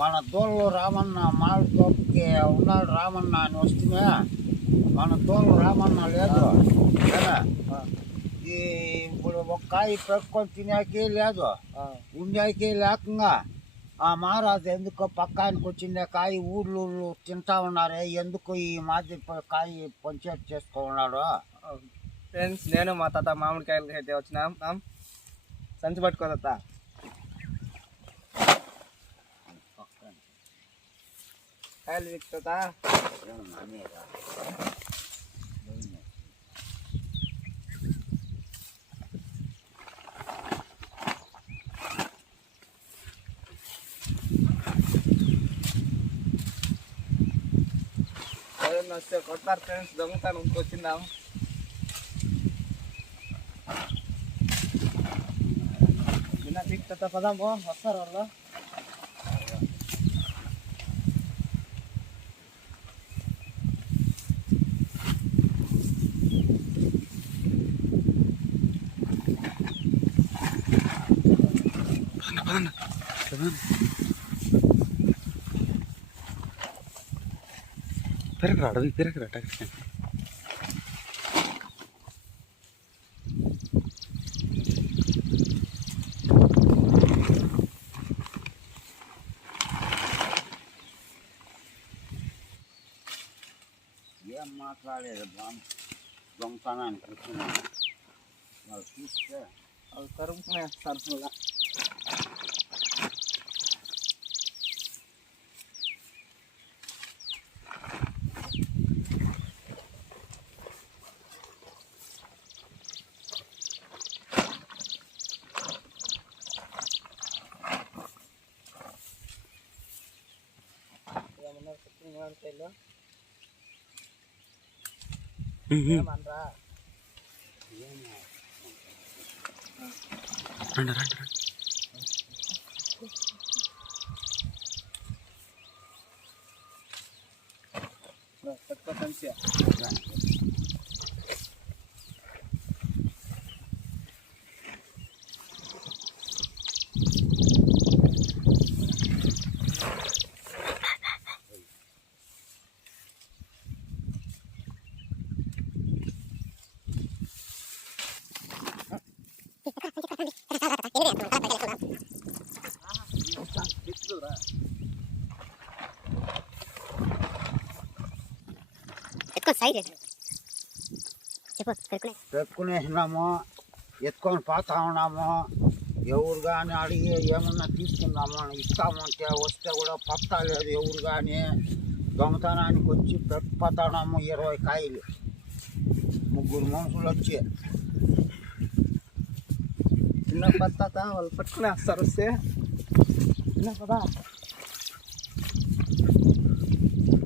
మన దోళ్ళు రామన్న మామిడితోపుకి ఉన్నాడు రామన్న అని వస్తే మన దోళ్ళు రామన్న లేదు. కదా? ఈ ఇప్పుడు ఒక కాయ పెట్టుకొని తినేకే లేదు. ఉండేకే లేకుండా ఆ మహారాజు ఎందుకో పక్కానికి వచ్చిందే కాయ ఊర్లు తింటా ఉన్నారే? ఎందుకు ఈ మాది కాయ పంచాయతీ చేసుకో ఉన్నాడు? ఫ్రెండ్స్ నేను మా తాత మామిడికాయలు అయితే వచ్చినాం. సంచి పట్టుకో తాత. కాయలు విక్ తాత ఎవరైనా వస్తే కొడతారు ఫ్రెండ్స్ దొంగతనం వచ్చిందాం నిన్న పీక్ తాత పదాము వస్తారు వాళ్ళు పెరగరా అడవి పెరగరా టగరికి ఏం మాట్లాడేది బామ్ దొంగతనానికి వచ్చినాడు వాళ్ళు చూస్తే వాళ్ళు తరుముకునేస్తారు మళ్ళా ఏమన్నారు చెప్పు మామిడికాయలు ఏమనరా రండి రండి రండి పెట్టుకో ఎత్తుకొని సైడ్ చెప్పు పెట్టుకునేసినాము ఎత్తుకొని పోతా ఉన్నాము ఎవరు కానీ అడిగి ఏమన్నా తీసుకున్నాము ఇస్తామంటే వస్తే కూడా పత్తా లేదు ఎవరు కానీ దొంగతనానికి వచ్చి పెట్టుకుపోతున్నాము ఇరవై కాయలు. ముగ్గురు మనుషులు వచ్చి. చిన్న పత్తాత వాళ్ళు పట్టుకునే వస్తారు వస్తే. చిన్న పదా?